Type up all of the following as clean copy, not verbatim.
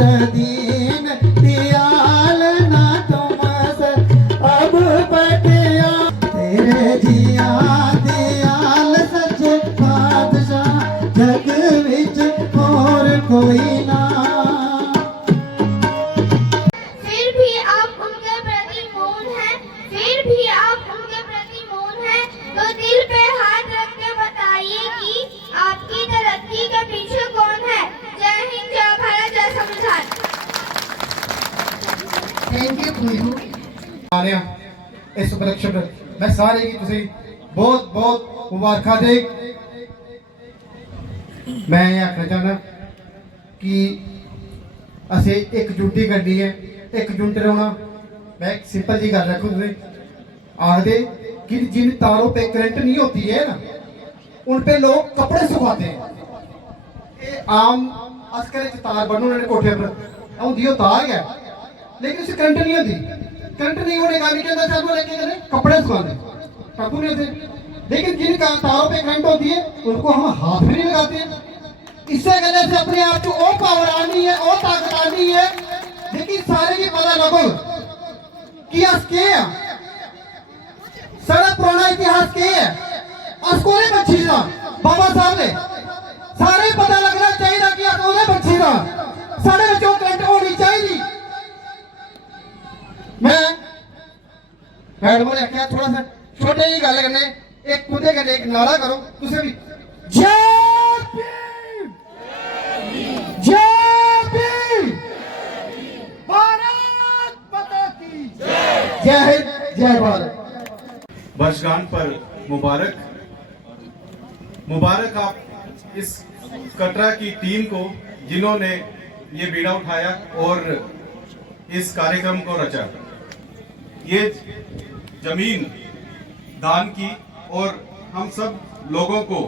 मेरा दीन दयाल ना तुम से अब बटिया तेरे जिया दयाल सच्चे बादशाह जग विच और कोई ना। फिर भी आप उनके प्रति मौन हैं, फिर भी आप उनके प्रति मौन हैं, तो दिल पे हाथ रख के बताइए कि आपकी तरक्की के पीछे कौन है। जय हिंद, जय भारत, जय संविधान। थैंक यू आ रहे हैं इस उपलक्ष्य पर मैं सारे की तुसी बहुत बहुत मुबारक दे। मैं ये आखना चाहना कि असे एकजुटी करनी है, एकजुट रहना। मैं एक सिंपल जी गल रखूँ तुझे आखदे कि जिन तारों पे करंट नहीं होती है ना उन पे लोग कपड़े सुखाते हैं। ये आम अस्कर तार बनू उन्होंने कोठे पर आउंदी हो तार है लेकिन उसे करंट नहीं होती। करंट नहीं होने का क्या होता है, लेके करें कपड़े सुखाते काबू नहीं होते। लेकिन जिन तारों पे करंट होती है उनको हम हाथ भी नहीं लगाते हैं। इससे कहने से अपने आप को और पावर आनी है और ताकत आनी है। लेकिन सारे की पता लगो कि अस के है सारा पुराना इतिहास के है अस कोने बच्ची था बाबा साहब ने सारे पता लगना चाहिए कि अस कोने बच्ची था सारे बच्चों करंट होनी चाहिए। मैं मैडम ने आख्या थोड़ा सा छोटे ही गल करने एक कुदे करने एक नारा करो तुसे भी जय भीम जय भीम भारत माता की जय हिंद जय भारत। वर्षगांठ पर मुबारक मुबारक आप इस कटरा की टीम को जिन्होंने ये बीड़ा उठाया और इस कार्यक्रम को रचा। ये जमीन दान की और हम सब लोगों को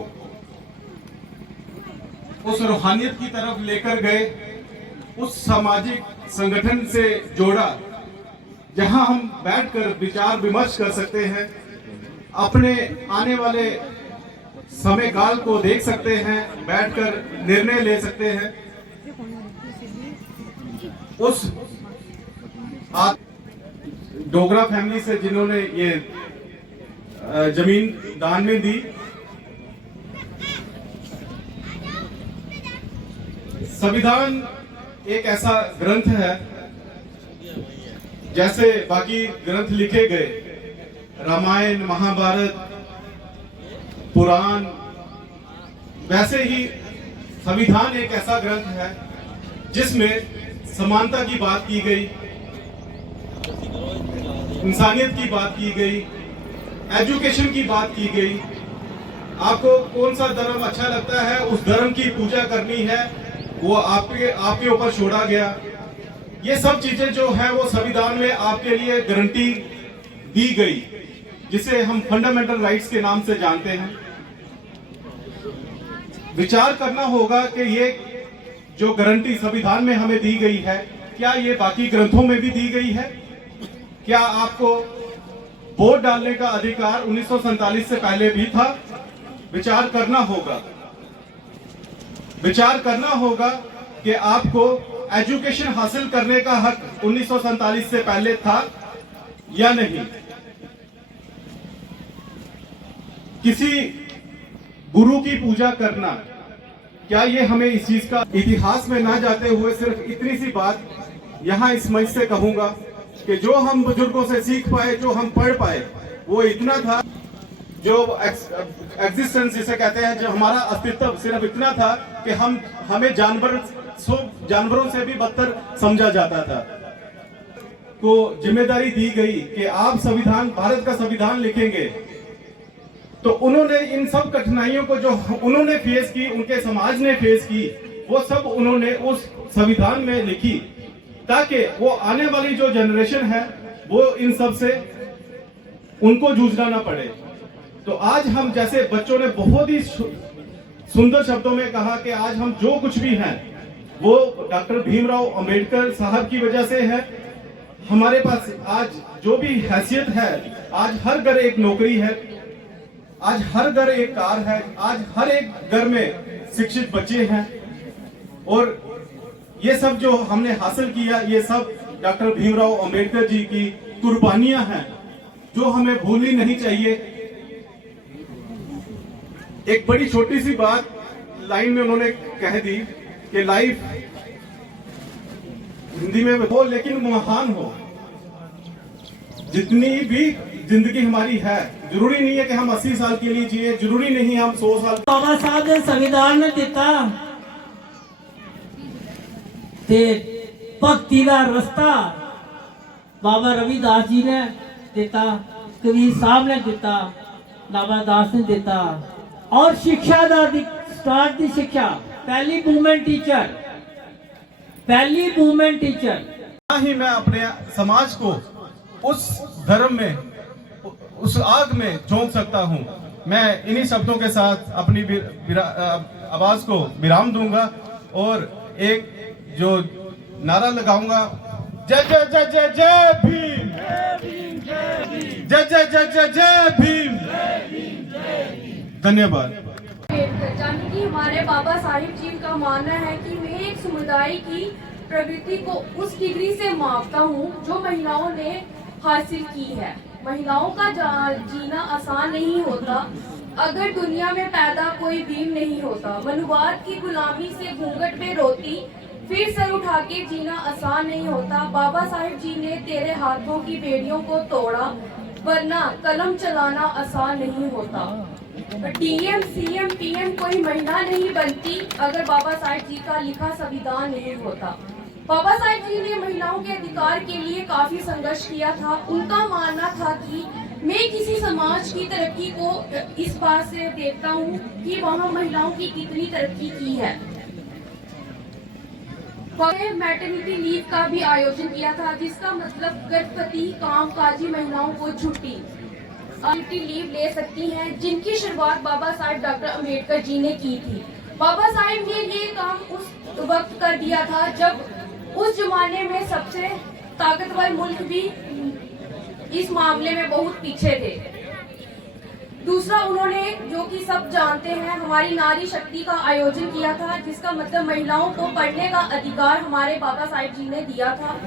उस रूहानियत की तरफ लेकर गए, उस सामाजिक संगठन से जोड़ा जहां हम बैठकर विचार विमर्श कर सकते हैं, अपने आने वाले समय काल को देख सकते हैं, बैठकर निर्णय ले सकते हैं। उस डोगरा फैमिली से जिन्होंने ये जमीन दान में दी, संविधान एक ऐसा ग्रंथ है जैसे बाकी ग्रंथ लिखे गए, रामायण महाभारत पुराण, वैसे ही संविधान एक ऐसा ग्रंथ है जिसमें समानता की बात की गई, इंसानियत की बात की गई, एजुकेशन की बात की गई। आपको कौन सा धर्म अच्छा लगता है उस धर्म की पूजा करनी है, वो आपके ऊपर छोड़ा गया। ये सब चीजें जो है वो संविधान में आपके लिए गारंटी दी गई, जिसे हम फंडामेंटल राइट्स के नाम से जानते हैं। विचार करना होगा कि ये जो गारंटी संविधान में हमें दी गई है क्या ये बाकी ग्रंथों में भी दी गई है। क्या आपको वोट डालने का अधिकार 1947 से पहले भी था। विचार करना होगा, विचार करना होगा कि आपको एजुकेशन हासिल करने का हक 1947 से पहले था या नहीं। किसी गुरु की पूजा करना, क्या ये हमें इस चीज का इतिहास में ना जाते हुए सिर्फ इतनी सी बात यहां इस मंच से कहूंगा कि जो हम बुजुर्गों से सीख पाए, जो हम पढ़ पाए, वो इतना था, जो एग्जिस्टेंस जिसे कहते हैं, जो हमारा अस्तित्व सिर्फ इतना था कि हमें जानवरों से भी बदतर समझा जाता था। को जिम्मेदारी दी गई कि आप संविधान, भारत का संविधान लिखेंगे, तो उन्होंने इन सब कठिनाइयों को जो उन्होंने फेस की, उनके समाज ने फेस की, वो सब उन्होंने उस संविधान में लिखी ताकि वो आने वाली जो जनरेशन है वो इन सब से उनको जूझना ना पड़े। तो आज हम, जैसे बच्चों ने बहुत ही सुंदर शब्दों में कहा कि आज हम जो कुछ भी हैं वो डॉक्टर भीमराव अंबेडकर साहब की वजह से है। हमारे पास आज जो भी हैसियत है, आज हर घर एक नौकरी है, आज हर घर एक कार है, आज हर एक घर में शिक्षित बच्चे हैं। और ये सब जो हमने हासिल किया, ये सब डॉक्टर भीमराव अंबेडकर जी की कुर्बानियां हैं जो हमें भूलनी नहीं चाहिए। एक बड़ी छोटी सी बात लाइन में उन्होंने कह दी कि लाइफ हिंदी में हो लेकिन महान हो। जितनी भी जिंदगी हमारी है, जरूरी नहीं है कि हम 80 साल के लिए जिए, जरूरी नहीं हम 100 साल। बाबा साहब ने संविधान में दिता ते भक्ति का रास्ता बाबा रविदास जी ने दिता, कबीर साहब ने दिता, नाभादास ने दिता। और शिक्षा का स्टार्ट की शिक्षा पहली वूमेन टीचर, पहली वूमेन टीचर। ही मैं अपने समाज को उस धर्म में, उस आग में झोंक सकता हूं। मैं इन्हीं शब्दों के साथ अपनी आवाज को विराम दूंगा और एक जो नारा लगाऊंगा, जय जय जय जय जय भीम, जय जय जय जय जय भीम। धन्यवाद। यानी कि हमारे बाबा साहिब जी का मानना है कि मैं एक समुदाय की प्रगति को उस डिग्री से मापता हूँ जो महिलाओं ने हासिल की है। महिलाओं का जीना आसान नहीं होता। अगर दुनिया में पैदा कोई भीम नहीं होता, मनुवाद की गुलामी से घूंघट में रोती, फिर सर उठा के जीना आसान नहीं होता। बाबा साहिब जी ने तेरे हाथों की बेड़ियों को तोड़ा, वरना कलम चलाना आसान नहीं होता। डीएम, सीएम, पीएम कोई महिला नहीं बनती अगर बाबा साहिब जी का लिखा संविधान नहीं होता। बाबा साहिब जी ने महिलाओं के अधिकार के लिए काफी संघर्ष किया था। उनका मानना था कि मैं किसी समाज की तरक्की को इस बात से देखता हूँ कि वहाँ महिलाओं की कितनी तरक्की की है। मैटरनिटी लीव का भी आयोजन किया था, जिसका मतलब गर्भवती कामकाजी महिलाओं को छुट्टी लीव ले सकती हैं, जिनकी शुरुआत बाबा साहिब डॉक्टर अंबेडकर जी ने की थी। बाबा साहिब ने ये काम उस वक्त कर दिया था जब उस जमाने में सबसे ताकतवर मुल्क भी इस मामले में बहुत पीछे थे। दूसरा, उन्होंने जो कि सब जानते हैं हमारी नारी शक्ति का आयोजन किया था, जिसका मतलब महिलाओं को पढ़ने का अधिकार हमारे बाबा साहिब जी ने दिया था।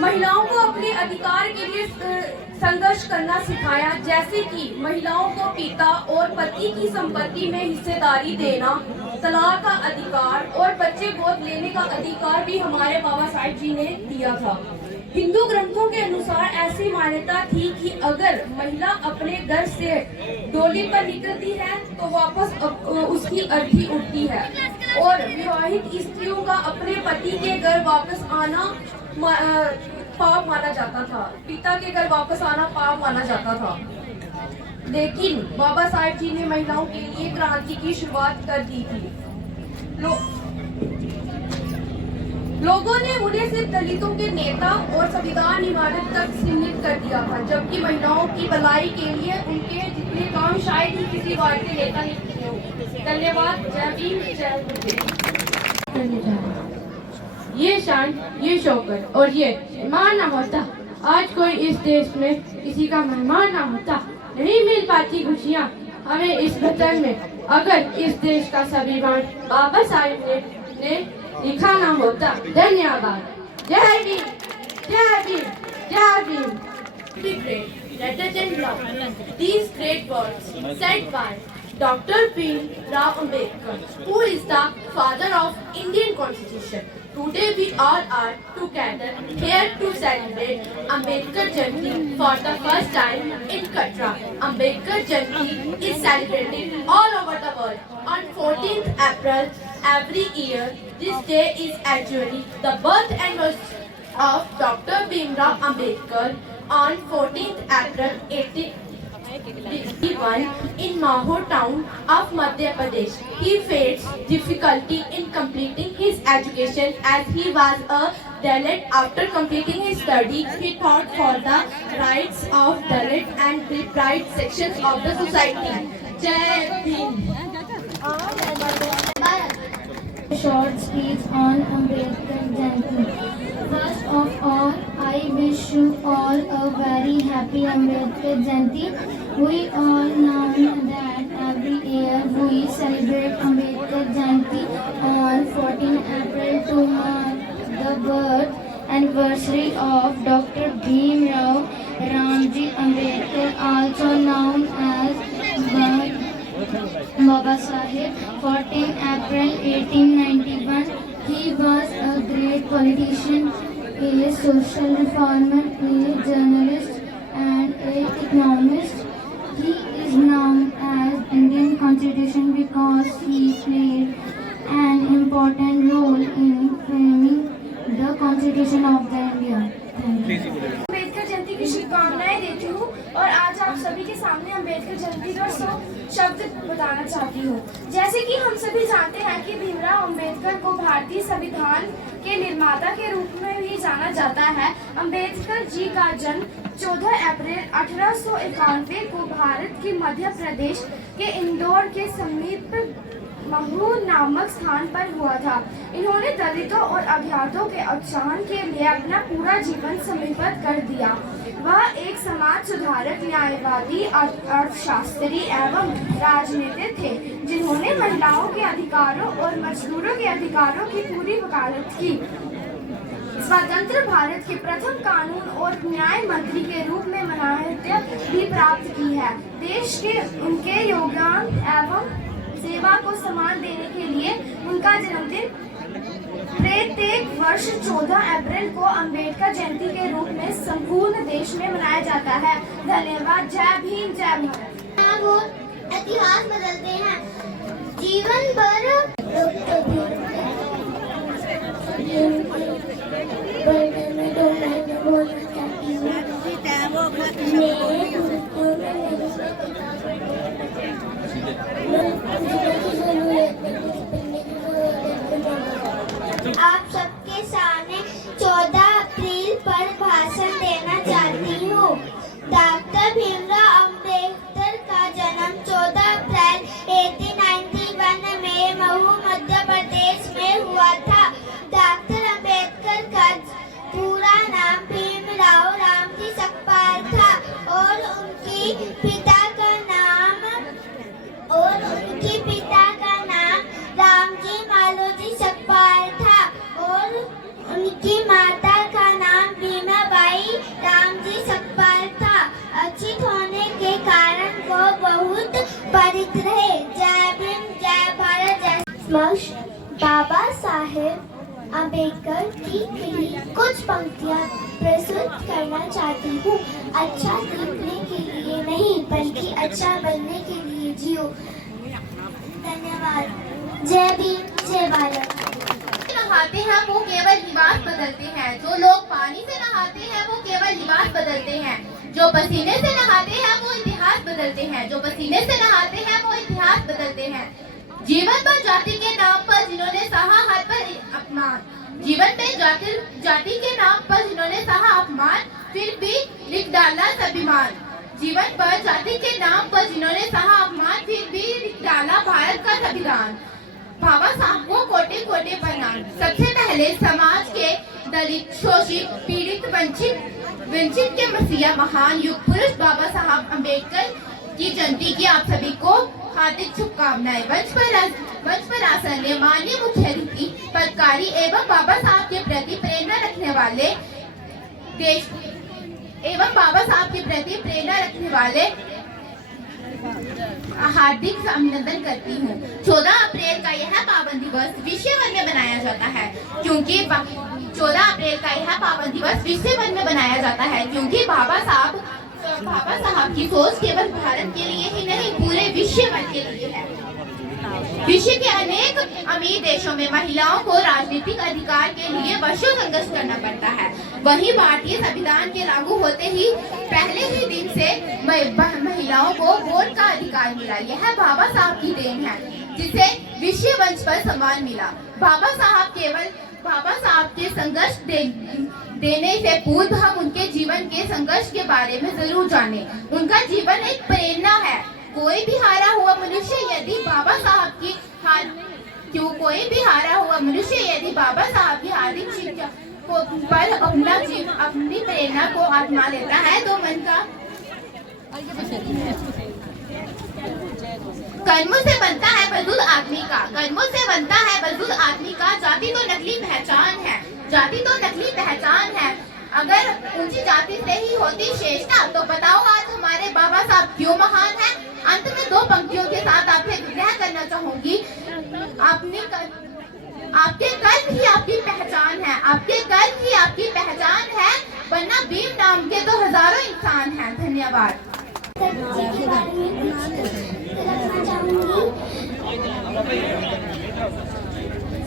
महिलाओं को अपने अधिकार के लिए संघर्ष करना सिखाया, जैसे कि महिलाओं को पिता और पति की संपत्ति में हिस्सेदारी देना, तलाक का अधिकार और बच्चे गोद लेने का अधिकार भी हमारे बाबा साहिब जी ने दिया था। हिंदू ग्रंथों के अनुसार ऐसी मान्यता थी कि अगर महिला अपने घर से डोली पर निकलती है तो वापस उसकी अर्थी उठती है, और विवाहित स्त्रियों का अपने पति के घर वापस आना पाप माना जाता था। पिता के घर वापस आना पाप माना जाता था। लेकिन बाबा साहिब जी ने महिलाओं के लिए क्रांति की शुरुआत कर दी थी। लोगों ने उन्हें सिर्फ दलितों के नेता और संविधान इमारत तक सीमित कर दिया था, जबकि महिलाओं की भलाई के लिए उनके जितने काम शायद ही किसी भारतीय नेता ने किए हों। धन्यवाद। जय भीम, जय गुरुदेव। ये शान, ये शौकत और ये ईमान ना होता, आज कोई इस देश में किसी का मेहमान ना होता। नहीं मिल पाती खुशियाँ हमें इस वतन में अगर इस देश का स्वाभिमान बाबा साहिब ने लिखा ना होता। धन्यवाद। जय भीम, जय भीम, जय Bhim. Be great, rather than love. These great words said by Dr. Bhimrao Ambedkar, who is the father of Indian Constitution. Today we all are together here to celebrate Ambedkar Jayanti for the first time in Katra. Ambedkar Jayanti is celebrated all over the world on 14th April every year. This day is actually the birth anniversary of Dr. Bhimrao Ambedkar on 14th April 1861 in Mahur town of Madhya Pradesh. He faced difficulty in completing his education as he was a Dalit. After completing his studies, he fought for the rights of Dalit and deprived sections of the society. Jai Bhim. Short speech on Ambedkar Jayanti. First of all, I wish you all a very happy Ambedkar Jayanti. We all know that every year we celebrate Ambedkar Jayanti on 14 April to mark the birth anniversary of Dr. Bhimrao Ramji Ambedkar, also known as Baba Saheb, 14 April 1891. He was a great politician, a social reformer, a journalist, and an economist. He is known as Indian Constitution because he played an important role in framing the Constitution of the India. Thank you. Ambedkar जयंती की शुभकामनाएं देती हूँ और आज आप सभी के सामने अम्बेडकर जयंती पर 100 शब्द बताना चाहती हूँ। जैसे कि हम सभी जानते हैं कि भीमराव अम्बेडकर को भारतीय संविधान के निर्माता के रूप में भी जाना जाता है। अम्बेडकर जी का जन्म 14 अप्रैल 1891 को भारत के मध्य प्रदेश के इंदौर के समीप महू नामक स्थान पर हुआ था। इन्होंने दलितों और अज्ञातों के उत्थान के लिए अपना पूरा जीवन समर्पित कर दिया। वह एक समाज सुधारक, न्यायवादी, अर्थशास्त्री एवं राजनीतिक थे, जिन्होंने महिलाओं के अधिकारों और मजदूरों के अधिकारों की पूरी वकालत की। स्वतंत्र भारत के प्रथम कानून और न्याय मंत्री के रूप में मान्यता भी प्राप्त की है। देश के उनके योगदान एवं सेवा को सम्मान देने के लिए उनका जन्मदिन प्रत्येक वर्ष 14 अप्रैल को अम्बेडकर जयंती के रूप में संपूर्ण देश में मनाया जाता है। धन्यवाद। जय भीम, जय भारत। वो इतिहास बदलते हैं। जीवन भर आप सबके सामने 14 अप्रैल पर भाषण देना चाहती हूँ। डॉक्टर भीमराव अम्बेडकर का जन्म 14 अप्रैल 1891 में महू मध्य प्रदेश में हुआ था। डॉक्टर अम्बेडकर का पूरा नाम भीमराव रामजी सकपाल था और उनकी पिता का नाम रामजी मालोजी सकपाल था और उनकी माता का नाम भीमाबाई रामजी सकपाल था। अच्छी होने के कारण वो बहुत परित रहे। जय भीम, जय भारत, जय। बाबा साहेब अम्बेडकर की लिखी कुछ पंक्तियाँ प्रस्तुत करना चाहती हूँ। अच्छा दिखने के लिए नहीं बल्कि अच्छा बनने के लिए जियो। धन्यवाद। जय भीम, जय भारत। नहाते हैं वो केवल लिबास बदलते हैं। जो लोग पानी से नहाते हैं वो केवल लिबास बदलते हैं। जो पसीने से नहाते हैं वो इतिहास बदलते हैं। जो पसीने से नहाते हैं वो इतिहास बदलते हैं। जीवन पर जाति के नाम पर जिन्होंने सहा हाथ पर अपमान, जीवन पे जाति के नाम पर जिन्होंने सहा अपमान, फिर भी लिख डाला स्वाभिमान। जीवन पर जाति के नाम पर जिन्होंने सहा अपमान, फिर भी लिख डाला भारत का संविधान। बाबा साहब को कोटे कोटे प्रणाम। सबसे पहले समाज के दलित, शोषित, पीड़ित, वंचित के मसीहा महान युग पुरुष बाबा साहब अम्बेडकर की जयंती की आप सभी को हार्दिक शुभकामनाएं। मंच पर आसनीय माननीय मुख्य अतिथि, पत्रकारी एवं बाबा साहब के प्रति प्रेरणा रखने वाले हार्दिक अभिनंदन करती हूँ। 14 अप्रैल का यह पावन दिवस विश्व भर में बनाया जाता है क्योंकि 14 अप्रैल का यह पावन दिवस विश्व भर में बनाया जाता है क्योंकि बाबा साहब की सोच केवल भारत के लिए ही नहीं पूरे विश्व भर के लिए है। विश्व के अनेक अमीर देशों में महिलाओं को राजनीतिक अधिकार के लिए वर्षों संघर्ष करना पड़ता है। वहीं भारतीय संविधान के लागू होते ही पहले ही दिन से महिलाओं को वोट का अधिकार मिला। यह बाबा साहब की देन है जिसे विश्व मंच पर सम्मान मिला। बाबा साहब के संघर्ष देने से पूर्व हम उनके जीवन के संघर्ष के बारे में जरूर जाने। उनका जीवन एक प्रेरणा है। कोई भी हारा हुआ मनुष्य यदि बाबा साहब की हार्दिक शिक्षा पर अपनी प्रेरणा को आजमा लेता है तो मन का कर्मों से बनता है वजूद आदमी का। जाति तो नकली पहचान है। जाति तो नकली पहचान है। अगर ऊंची जाति से ही होती श्रेष्ठता तो बताओ आज हमारे बाबा साहब क्यों महान हैं। अंत में 2 पंक्तियों के साथ आपसे विग्रह करना चाहूंगी। आपके कर्म ही आपकी पहचान है, आपके कर्म ही आपकी पहचान है, वरना भीम नाम के तो हजारों इंसान हैं। धन्यवाद। सच्ची के बारे में कुछ रखना चाहूंगी।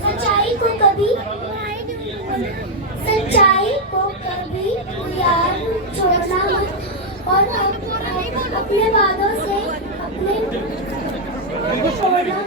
सच्चाई को कभी यार छोड़ना मत और अपने वादों से अपने छोड़ना